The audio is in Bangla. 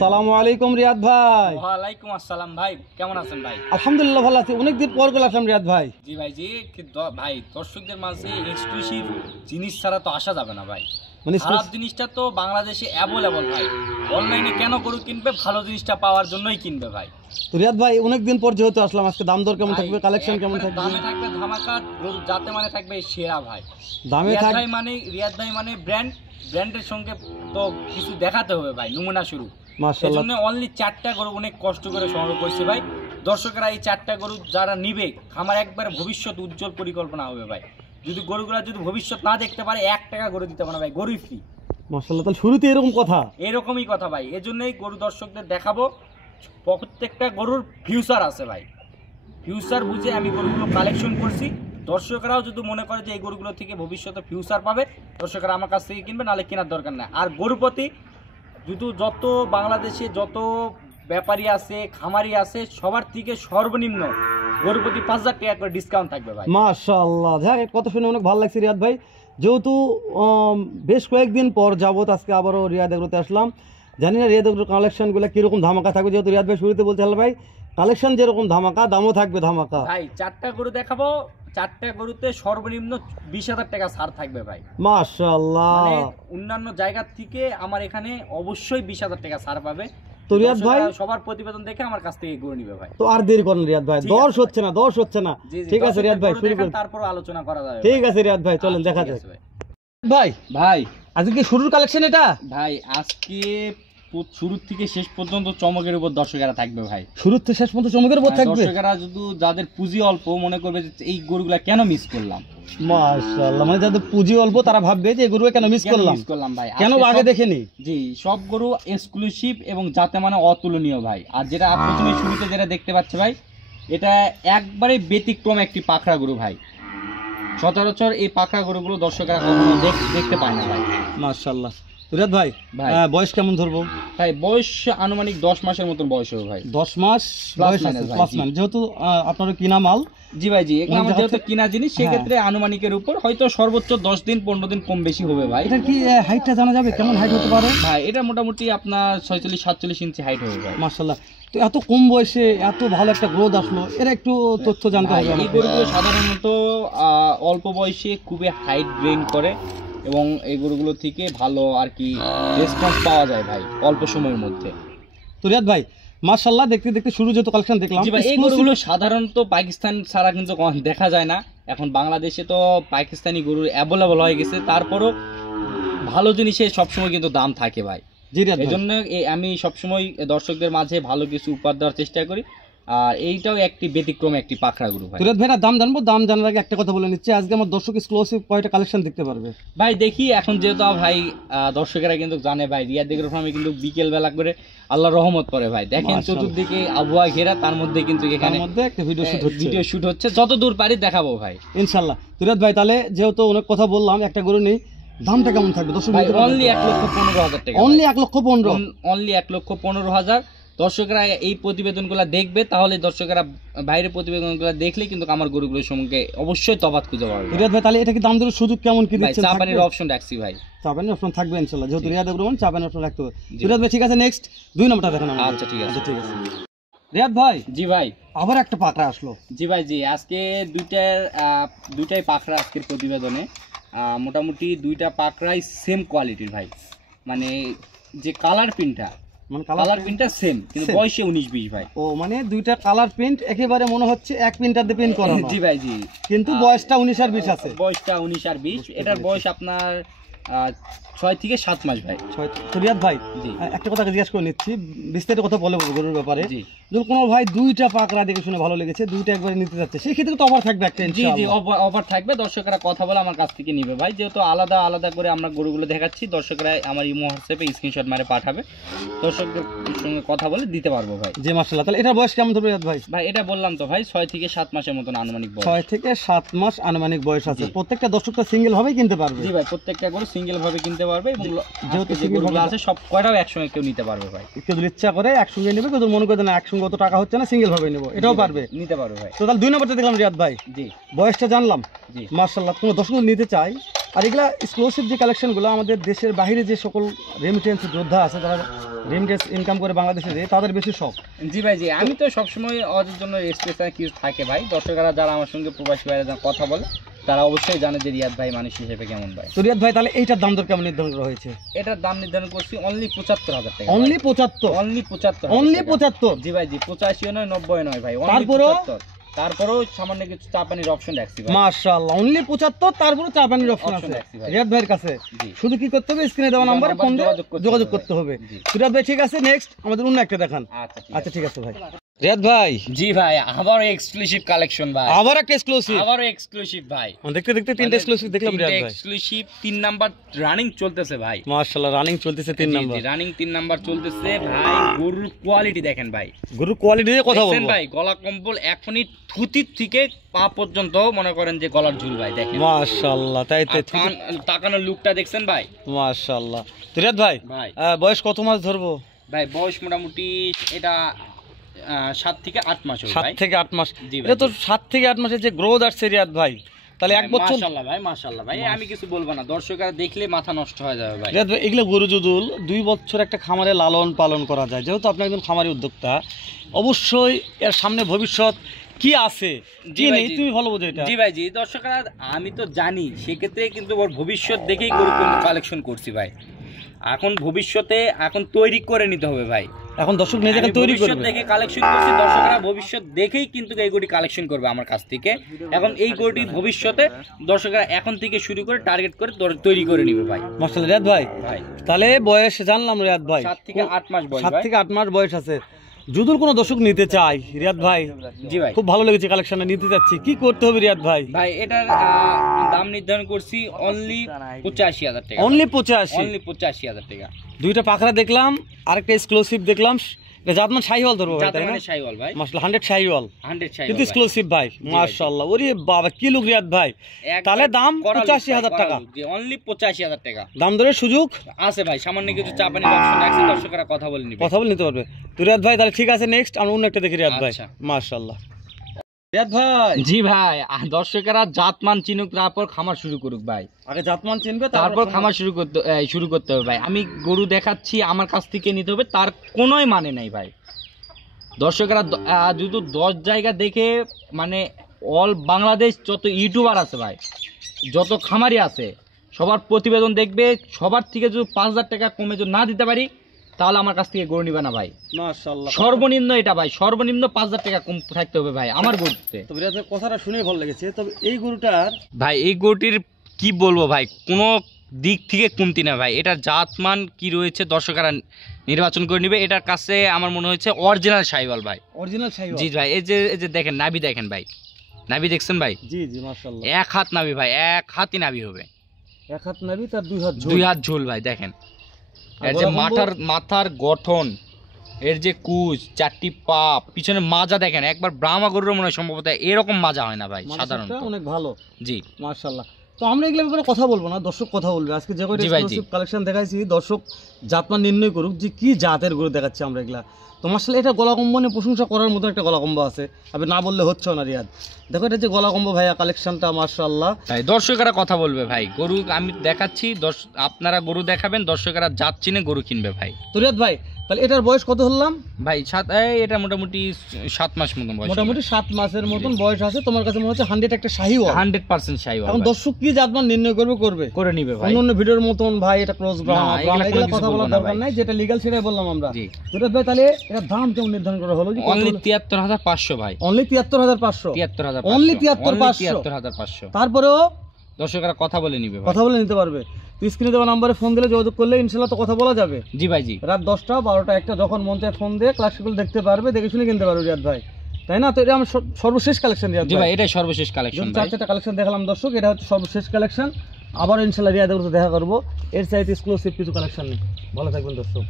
আসসালামু আলাইকুম রিয়াদ ভাই। ওয়ালাইকুম আসসালাম ভাই, কেমন আছেন ভাই? আলহামদুলিল্লাহ ভালো আছি, অনেকদিন পর গেল আসলাম রিয়াদ ভাই। জি ভাই জি, ভাই দর্শকদের মাঝে এক্সক্লুসিভ জিনিস ছাড়া তো আসা যাবে না ভাই। মানে খারাপ জিনিসটা তো বাংলাদেশে অ্যাভেলেবল ভাই। অনলাইনে কেন গরু কিনবে? ভালো জিনিসটা পাওয়ার জন্যই কিনবে ভাই। তো রিয়াদ ভাই অনেকদিন পর যেহেতু আসলাম, আজকে দাম দর কেমন থাকবে, কালেকশন কেমন থাকবে? দামে থাকবে ধামাকা, গরু যাতে মানে থাকবে সেরা ভাই। দামে রিয়াদ থাক ভাই মানে ব্র্যান্ডের সঙ্গে তো কিছু দেখাতে হবে ভাই, নমুনা শুরু। মাশাআল্লাহ, এজন্য অনলি 4টা গরু অনেক কষ্ট করে সংগ্রহ করছি ভাই। দর্শকরা এই 4টা গরু যারা নিবে, আমার একবার ভবিষ্যৎ উজ্জ্বল পরিকল্পনা হবে ভাই। যদি গরুগুলা যদি ভবিষ্যৎ না দেখতে পারে, 1 টাকা গরু দিতে পারে না ভাই, গরু ফ্রি। মাশাআল্লাহ, তাহলে শুরুতে এরকম কথা? এরকমই কথা ভাই। এজন্যই গরু দর্শকদের দেখাবো। প্রত্যেকটা গরুর ফিউচার আছে ভাই। ফিউচার বুঝে আমি গরুগুলো কালেকশন করছি। দর্শকরাও যদি মনে করে যে এই গরুগুলো থেকে ভবিষ্যতে ফিউচার পাবে, দর্শকরা আমার কাছ থেকে কিনবে, নাহলে কেনার দরকার নেই। আর গরুর প্রতি যত বাংলাদেশে যত ব্যাপারী আছে, খামারি আছে, সবার থেকে সর্বনিম্ন গরুর প্রতি 5,000 টাকা করে ডিসকাউন্ট থাকবে ভাই। মাশাআল্লাহ, যাক কথা শুনে অনেক ভালো লাগছে রিয়াদ ভাই। যেহেতু বেশ কয়েকদিন পর যাবত আজকে আবারও রিয়াদ এগ্রোতে আসলাম, জানি না রিয়াদ এগ্রোর কালেকশনগুলো কীরকম ধামাকা থাকবে। যেহেতু রিয়াদ ভাই শুরুতে বলতে হল ভাই, কালেকশন যেরকম ধামাকা, দামও থাকবে ধামাকা ভাই। 4টা গরু দেখাবো, 4টা গরুতে সর্বনিম্ন 20,000 টাকা ছাড় থাকবে ভাই। মাশাআল্লাহ, মানে অন্যান্য জায়গা থেকে আমার এখানে অবশ্যই 20,000 টাকা ছাড় পাবে। তো রিয়াদ ভাই সবার প্রতিবেদন দেখে আমার কাছ থেকে গরু নিবে ভাই। তো আর দেরি করেন রিয়াদ ভাই, দশ হচ্ছে না। ঠিক আছে রিয়াদ ভাই, শুরু করুন, তারপর আলোচনা করা যাবে। ঠিক আছে রিয়াদ ভাই, চলেন দেখা যাক। ভাই ভাই আজকে কি শুরুর কালেকশন এটা? ভাই আজকে শুরু থেকে শেষ পর্যন্ত চমকের উপর দর্শকেরা থাকবে ভাই। শুরু থেকে শেষ পর্যন্ত চমকের উপর থাকবে। দর্শকেরা যদি যাদের পুঁজি অল্প মনে করবে যে এই গরুগুলা কেন মিস করলাম। মাশাআল্লাহ, মানে যাদের পুঁজি অল্প তারা ভাববে যে এই গরু কেন মিস করলাম ভাই, কেন আগে দেখেনি। জি, সব গরু এক্সক্লুসিভ এবং যাতে মানে অতুলনীয় ভাই। আর যেটা প্রথমে শুরুতে যেটা দেখতে পাচ্ছে ভাই, এটা একবারে ব্যতিক্রম একটি পাখরা গরু ভাই। সচরাচর এই পাখরা গরুগুলো দর্শকরা কখনো দেখতে পায় না ভাই। মাশাআল্লাহ। রিয়াদ ভাই বয়স কেমন ধরবো? ভাই বয়স আনুমানিক 10 মাসের মতন বয়স হবে ভাই। 10 মাস বয়স আছে প্লাস মাইনাস, যেহেতু আপনার কিনা মাল। জি ভাই জি, এগুলো আমার যেহেতু কিনা জিনিস, সেক্ষেত্রে আনুমানিকের উপর হয়তো সর্বোচ্চ 10 দিন 15 দিন কম বেশি হবে ভাই। এটা কি হাইটটা জানা যাবে কেমন হাইট হতে পারে? ভাই এটা মোটামুটি আপনার 46-47 ইঞ্চি হাইট হবে ভাই। মাশাআল্লাহ, তো এত কম বয়সে এত ভালো একটা গ্রোথ আসলো, এরা একটু তথ্য জানতে হবে। এই গরুগুলো সাধারণত অল্প বয়সে খুবই হাইট গেইন করে এবং এই গরুগুলো থেকে ভালো আর কি রেসপন্স পাওয়া যায় ভাই অল্প সময়ের মধ্যে। তো রিয়াদ ভাই মাশাআল্লাহ, দেখতে দেখতে শুরু যেহেতু কালেকশন দেখলাম, এই গরুগুলো সাধারণত পাকিস্তান ছাড়া কিন্তু দেখা যায় না। এখন বাংলাদেশে তো পাকিস্তানি গরু অ্যাভেলেবল হয়ে গেছে, তারপরও ভালো জিনিসের সবসময় কিন্তু দাম থাকে ভাই। এই জন্য আমি সবসময় দর্শকদের মাঝে ভালো কিছু উপহার দেওয়ার চেষ্টা করি। আর এইটাও একটি ব্যতিক্রম একটি পাখরা গরু ভাই। রিয়াদ ভাই দাম জানবো, দাম জানার আগে একটা কথা বলে নিচ্ছি, আজকে আমার দর্শক এক্সক্লুসিভ কয়টা কালেকশন দেখতে পারবে ভাই? দেখি এখন যেহেতু ভাই দর্শকেরা কিন্তু জানে ভাই, রিয়াদ এগ্রো ফার্মে কিন্তু বিকেল বেলা করে আল্লাহর রহমত পড়ে ভাই। দেখেন চতুর্দিকে আবহাওয়া ঘেরা, তার মধ্যে কিন্তু এখানে একটা ভিডিও শুট হচ্ছে। যত দূর পারি দেখাবো ভাই ইনশাআল্লাহ। রিয়াদ ভাই তাহলে যেহেতু অনেক কথা বললাম, একটা গরু নেই, দামটা কেমন থাকবে? অনলি 1,15,000 টাকা। অনলি 1,15,000? অনলি 1,15,000। দর্শকরা এই প্রতিবেদনগুলো দেখবে, তাহলে দর্শকরা বাইরের প্রতিবেদনগুলো দেখলে কিন্তু আমার গরুগুলোর সঙ্গে অবশ্যই তফাৎ খুঁজে পাবে। রিয়াদ ভাই তাহলে এটা কি দাম দরের সুযোগ কেমন কি দিচ্ছেন? চাপানির অপশন রাখছি ভাই। চাপানির অপশন থাকবে ইনশাআল্লাহ, যেহেতু রিয়াদ এগ্রো চাপানির অপশন রাখতে হবে। রিয়াদ ভাই ঠিক আছে, নেক্সট 2 নম্বরটা দেখেন। আচ্ছা ঠিক আছে। রিয়াদ ভাই জি ভাই, আবার একটা পাকড়া আসলো। জি ভাই জি, আজকে দুইটাই পাকড়া আজকের প্রতিবেদনে। মোটামুটি দুইটা পাকড়াই সেম কোয়ালিটির ভাই। মানে যে কালার প্রিন্টটা সেম, কিন্তু বয়সে 19-20 ভাই। ও মানে দুইটা কালার প্রিন্ট একেবারে মনে হচ্ছে এক প্রিন্টার দিয়ে প্রিন্ট করানো। জি ভাই জি, কিন্তু বয়সটা 19 আর 20 আছে। বয়সটা 19 আর 20। এটার বয়স আপনার 6 থেকে 7 মাস ভাই। রিয়াদ ভাই একটা কথা জিজ্ঞাসা করে নিচ্ছি, বিস্তারিত কথা বলে গরুর ব্যাপারে। যদি কোনো ভাই দুইটা পাকড়া দেখে শুনে ভালো লেগেছে, দুইটা একবারে নিতে যাচ্ছে, সেই ক্ষেত্রে তো অফার থাকবে একটা? জি জি, অফার থাকবে। দর্শকরা কথা বলে আমার কাছ থেকে নিবে ভাই। যেহেতু আলাদা আলাদা করে আমরা গরুগুলো দেখাচ্ছি, দর্শকরা আমার ইমো হোয়াটসঅ্যাপে স্ক্রিনশট মারে পাঠাবে, দর্শকদের সঙ্গে কথা বলে দিতে পারবো ভাই। জি মাশাআল্লাহ। তাহলে এটার বয়স কেমন হবে রিয়াদ ভাই? ভাই এটা বললাম তো ভাই, 6 থেকে 7 মাসের মতন আনুমানিক বয়স। 6 থেকে 7 মাস আনুমানিক বয়স আছে। প্রত্যেকটা দর্শকটা সিঙ্গেল ভাবে কিনতে পারবে? জি ভাই, প্রত্যেকটা গরু সিঙ্গেল ভাবে কিনতে পারবে, এবং যেহেতু সিঙ্গেল ভাবে আছে সব কয়টাও একসঙ্গে কেউ নিতে পারবে ভাই। কেউ যদি ইচ্ছা করে একসঙ্গে নেবে, কেউ মনে করে না একসঙ্গে অত টাকা হচ্ছে না, সিঙ্গেল ভাবে নেবো, এটাও পারবে, নিতে পারবে ভাই। তো তাহলে 2 নম্বরটা দেখলাম রিয়াদ ভাই। জি, বয়সটা জানলাম। জি মাশাআল্লাহ, কোনো দর্শক নিতে চাই আর এগুলা এক্সক্লুসিভ যে কালেকশনগুলো আমাদের দেশের বাইরে যে সকল রেমিটেন্স যোদ্ধা আছে যারা রেমিটেন্স ইনকাম করে বাংলাদেশে যায় তাদের বেশি শখ। জি ভাই জি, আমি তো সবসময় ওদের জন্য স্পেশাল কিছু থাকে ভাই। দর্শকরা যারা আমার সঙ্গে প্রবাসী ভাইরা যারা কথা বলে তারা অবশ্যই জানে যে রিয়াদ ভাই মানুষ হিসেবে কেমন ভাই। তো রিয়াদ ভাই তাহলে এইটার দাম দর কেমন নির্ধারণ করা হয়েছে? এটার দাম নির্ধারণ করছি অনলি 75,000 টাকা। অনলি 75? অনলি 75। অনলি 75? জি ভাই জি, 85 নয় 90 নয় ভাই, তারপরও তারপরেও সামান্য কিছু চা পানির অপশন রাখছি ভাই। মাশাআল্লাহ, অনলি 75, তারপরে চা পানির অপশন আছে রিয়াদ ভাইয়ের কাছে। শুধু কি করতে হবে? স্ক্রিনে দেওয়া নম্বরে ফোন দিয়ে যোগাযোগ করতে হবে। রিয়াদ ভাই ঠিক আছে, নেক্সট আমাদের অন্য একটা দেখান। আচ্ছা ঠিক আছে ভাই। রিয়াদ ভাই। জি ভাই, আবার এক্সক্লুসিভ কালেকশন ভাই, আবার একটা এক্সক্লুসিভ, আবার এক্সক্লুসিভ ভাই। দেখতে দেখতে তিনটা এক্সক্লুসিভ দেখলাম রিয়াদ ভাই। এক্সক্লুসিভ 3 নাম্বার রানিং চলতেছে ভাই। মাশাআল্লাহ, রানিং চলতেছে 3 নাম্বার। জি, রানিং 3 নাম্বার চলতেছে ভাই। গরুর কোয়ালিটি দেখেন ভাই, গরুর কোয়ালিটি নিয়ে কথা বলবো ভাই। গলা কম্বল এখনই থুতির থেকে পা পর্যন্ত মনে করেন যে গলার ঝুল ভাই, দেখেন মাশাআল্লাহ। তাই তো তাকানোর লুকটা দেখছেন ভাই, মাশাআল্লাহ। তো রিয়াদ ভাই বয়স কত মাস ধরবো? ভাই বয়স মোটামুটি এটা 7 থেকে 8 মাস হবে ভাই। 7 থেকে 8 মাস। এটা তো 7 থেকে 8 মাসের যে গ্রোথ আসছে রিয়াদ ভাই, তাহলে 1 বছর। মাশাআল্লাহ ভাই, মাশাআল্লাহ ভাই, আমি কিছু বলবো না, দর্শকরা দেখলে মাথা নষ্ট হয়ে যাবে ভাই। রিয়াদ ভাই এগুলো গরু যদুল 2 বছর একটা খামারে লালন পালন করা যায়, যেহেতু আপনি একজন খামারি উদ্যোক্তা, অবশ্যই এর সামনে ভবিষ্যৎ কি আছে কি নেই তুমি ভালো বোঝো এটা। জি ভাই জি, দর্শকরা আমি তো জানি, সেক্ষেত্রে কিন্তু ওর ভবিষ্যৎ দেখেই গরু কালেকশন করছি ভাই। এখন ভবিষ্যতে এখন তৈরি করে নিতে হবে ভাই। এখন দর্শক নিজেকে তৈরি করবে, ভবিষ্যৎ দেখে কালেকশন করছি, দর্শকরা ভবিষ্যৎ দেখেই কিন্তু এই গরুটি কালেকশন করবে আমার কাছ থেকে। এখন এই গরুটি ভবিষ্যতে দর্শকরা এখন থেকে শুরু করে টার্গেট করে তৈরি করে নিবে ভাই। মাশাআল্লাহ। রিয়াদ ভাই তাহলে বয়স জানলাম রিয়াদ ভাই 7 থেকে 8 মাস বয়স। 7 থেকে 8 মাস বয়স আছে। যদি কোনো দর্শক নিতে চায় রিয়াদ ভাই, জি ভাই খুব ভালো লেগেছে কালেকশনে, নিতে যাচ্ছি, কি করতে হবে রিয়াদ ভাই? ভাই এটার দাম নির্ধারণ করছি অনলি 85,000 টাকা। অনলি 85? অনলি 85,000 টাকা। দুইটা পাখরা দেখলাম, আরেকটা এক্সক্লুসিভ দেখলাম। এটা জাতমান শাহিওয়াল ধরবো ভাই, তাই না? শাহিওয়াল ভাই, মাশাআল্লাহ 100 শাহিওয়াল, 100 শাহিওয়াল কিন্তু এক্সক্লুসিভ ভাই। মাশাআল্লাহ, ওরে বাবা কি লুক রিয়াদ ভাই। তাহলে দাম 85,000 টাকা। অনলি 85,000 টাকা। দাম দরের সুযোগ আছে ভাই, সামান্য কিছু চা পানির অপশন রাখছি, দর্শকরা কথা বলে নিবে, কথা বলে নিতে পারবে। তো রিয়াদ ভাই তাহলে ঠিক আছে, নেক্সট আমরা অন্য একটা দেখি রিয়াদ ভাই। মাশাআল্লাহ। রিয়াদ ভাই। জি ভাই, দর্শকেরা জাতমান চিনুক, তারপর খামার শুরু করুক ভাই। আগে জাতমান চিনবে, তারপর খামার শুরু করতে হবে ভাই। আমি গরু দেখাচ্ছি, আমার কাছ থেকে নিতে হবে, তার কোনোই মানে নাই ভাই। দর্শকেরা যদি 10 জায়গা দেখে মানে অল বাংলাদেশ যত ইউটিউবার আছে ভাই, যত খামারি আছে, সবার প্রতিবেদন দেখবে, সবার থেকে যদি 5,000 টাকা কমে যদি না দিতে পারি, তাহলে আমার কাছ থেকে গরু নিবে না ভাই। মাশাআল্লাহ, সর্বনিম্ন এটা ভাই, সর্বনিম্ন 5,000 টাকা কম থাকতে হবে ভাই আমার গরুতে। তো রিয়াদ ভাই কথাটা শুনেই ভালো লেগেছে। তবে এই গরুটার ভাই, এই গরুটির কি বলবো ভাই, কোনো দিক থেকে কমতি না ভাই। এটার জাতমান কি রয়েছে দর্শকরা নির্বাচন করে নিবে। এটার কাছে আমার মনে হচ্ছে অরিজিনাল শাহিওয়াল ভাই, অরিজিনাল শাহিওয়াল। জি ভাই, এই যে দেখেন নাভি, দেখেন ভাই নাভি দেখছেন ভাই? জি জি মাশাআল্লাহ, 1 হাত নাভি ভাই, 1 হাতই নাভি হবে। 1 হাত নাভি, তার 2 হাত ঝোল। 2 হাত ঝোল ভাই, দেখেন এর যে মাথার গঠন, এর যে কুচ, 4টি পা, পিছনে মাজা দেখেন, একবার ব্রাহ্মা গরুর মনে হয় সম্ভবত এরকম মাজা হয় না ভাই সাধারণত। অনেক ভালো, জি মাশাআল্লাহ। তো আমরা এগুলোর ব্যাপারে কথা বলবো না, দর্শক কথা বলবে। আজকে যে কয়টা এক্সক্লুসিভ কালেকশন দেখাইছি, দর্শক জাতমান নির্ণয় করুক যে কি জাতের গরু দেখাচ্ছি আমরা এগুলা। তো মাশাআল্লাহ, এটা গলা কম্বো নিয়ে প্রশংসা করার মতো একটা গলা কম্বো আছে, আপনি না বললে হচ্ছে না রিয়াদ। দেখো এটা যে গলা কম্বো ভাইয়া কালেকশনটা, মাশাআল্লাহ। তাই দর্শকেরা কথা বলবে ভাই, গরু আমি দেখাচ্ছি, আপনারা গরু দেখাবেন, দর্শকেরা জাত চিনে গরু কিনবে ভাই। তো রিয়াদ ভাই তাহলে এটার বয়স কত হলাম ভাই? এটা মোটামুটি 7 মাস মতন বয়স, মোটামুটি 7 মাসের মতন বয়স আছে। তোমার কাছে মনে হচ্ছে 100 একটা শাহিওয়াল, 100% শাহিওয়াল। এখন দর্শক কি জাতমান নির্ণয় করে নিবে ভাই। অন্য ভিডিওর মতন ভাই এটা ক্রস ব্রাউন এগুলা কথা বলার দরকার নাই, যেটা লিগ্যাল সেটাই বললাম আমরা। রিয়াদ ভাই তাহলে এটা দাম কেমন নির্ধারণ করা হলো? অনলি 73,500 ভাই, অনলি 73,500, 73,500, অনলি 73,500। তারপরেও দর্শকরা কথা বলে নিবে, কথা বলে নিতে পারবে। তো স্ক্রিনে দেওয়া নম্বরে ফোন দিলে যোগাযোগ করলে ইনশাআল্লাহ তো কথা বলা যাবে। জি ভাই জি, রাত 10টা 12টা 1টা যখন মন চায় ফোন দিয়ে ক্লাসগুলো দেখতে পারবে, দেখে শুনে কিনতে পারবে রিয়াদ ভাই, তাই না? তো এটা আমার সর্বশেষ কালেকশন রিয়াদ ভাই। জি ভাই, এটাই সর্বশেষ কালেকশন ভাই। 4টা কালেকশন দেখালাম দর্শক, এটা হচ্ছে সর্বশেষ কালেকশন। আবার ইনশাআল্লাহ রিয়াদের সাথে দেখা করব, এর চাইতে এক্সক্লুসিভ কিছু কালেকশন নেই। ভালো থাকবেন দর্শক।